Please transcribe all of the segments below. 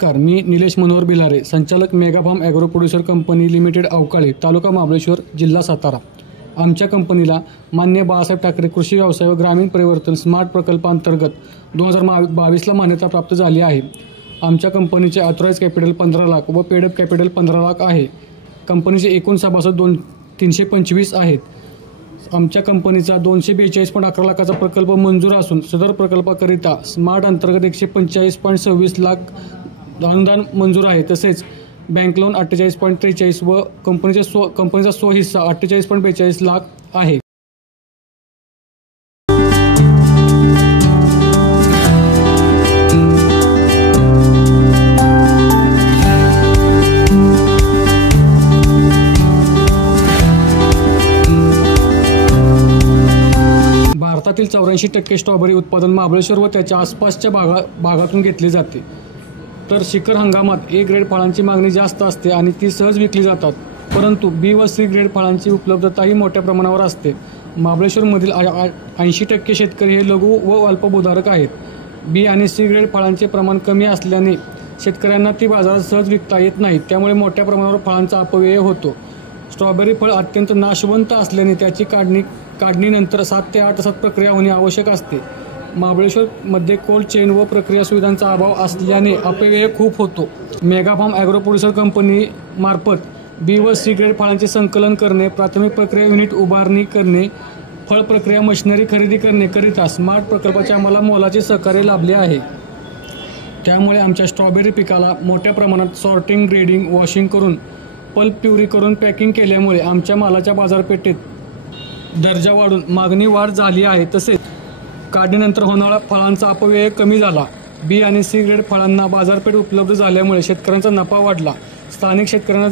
नमस्कार, मी निलेश मनोहर बिलारे, संचालक Mega form agro producer Company Limited Awakale, taluka Mahabaleshwar, जिल्हा सातारा। आमच्या कंपनीला माननीय बाळासाहेब ठाकरे कृषी व्यवसाय व ग्रामीण परिवर्तन स्मार्ट प्रकल्पांतर्गत 2022ला मान्यता प्राप्त झाली आहे। आमच्या कंपनीचे ऑथराइज कॅपिटल 15 लाख व पेड अप कॅपिटल 15 लाख आहे। कंपनीचे एकूण सभासद 325 आहेत। आमच्या कंपनीचा 242.11 लाखाचा प्रकल्प मंजूर असून सदर प्रकल्पाकरिता स्मार्ट अंतर्गत 145.26 लाख अनुदान मंजूर आहे। तसेच बँक लोन 48.43 व कंपनीचा स्वहिस्सा 48.42 लाख आहे। भारतातील 84% स्ट्रॉबेरी उत्पादन महाबळेश्वर व त्याच्या आसपासच्या भागातून घेतले जाते। तर शिखर हंगामात ए ग्रेड फळांची मागणी जास्त असते आणि ती सहज विकली जातात, परंतु बी व सी ग्रेड फळांची उपलब्धताही मोठ्या प्रमाणावर असते। महाबळेश्वरमधील 80% शेतकरी हे लघु व अल्पभूधारक आहेत। बी आणि सी ग्रेड फळांचे प्रमाण कमी असल्याने शेतकऱ्यांना ती बाजारात सहज विकता येत नाही, त्यामुळे मोठ्या प्रमाणावर फळांचा अपव्यय होतो। स्ट्रॉबेरी फळ अत्यंत नाशवंत असल्याने त्याची काढणीनंतर 7 ते 8 तासात प्रक्रिया होणे आवश्यक असते। महाबळेश्वरमध्ये कोल्ड चेन व प्रक्रिया सुविधांचा अभाव असल्याने अपव्यय खूप होतो। Mega form agro producer company मार्फत बी व सी ग्रेड फळांचे संकलन करणे, प्राथमिक प्रक्रिया युनिट उभारणी करणे, फळ प्रक्रिया मशिनरी खरेदी करणे करिता स्मार्ट प्रकल्पाचे आम्हाला मोलाचे सहकार्य लाभले आहे। त्यामुळे आमच्या स्ट्रॉबेरी पिकाला मोठ्या प्रमाणात सॉर्टिंग, ग्रेडिंग, वॉशिंग करून पल्प प्युरी करून पॅकिंग केल्यामुळे आमच्या मालाच्या बाजारपेठेत दर्जा वाढून मागणी वाढ झाली आहे। तसेच काढणीनंतर होणारा फळांचा अपव्यय कमी झाला। बी आणि सी ग्रेड फळांना बाजारपेठ उपलब्ध झाल्यामुळे शेतकऱ्यांचा नफा वाढला। स्थानिक शेतकऱ्यांना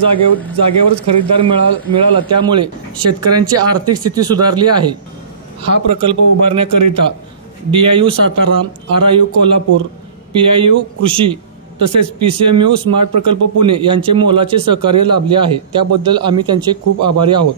जागेवरच खरेदीदार मिळाला, त्यामुळे शेतकऱ्यांची आर्थिक स्थिती सुधारली आहे। हा प्रकल्प उभारण्याकरिता DIU Satara, RIU Kolhapur, PIU कृषी तसेच PCMU स्मार्ट प्रकल्प पुणे यांचे मोलाचे सहकार्य लाभले आहे। त्याबद्दल आम्ही त्यांचे खूप आभारी आहोत।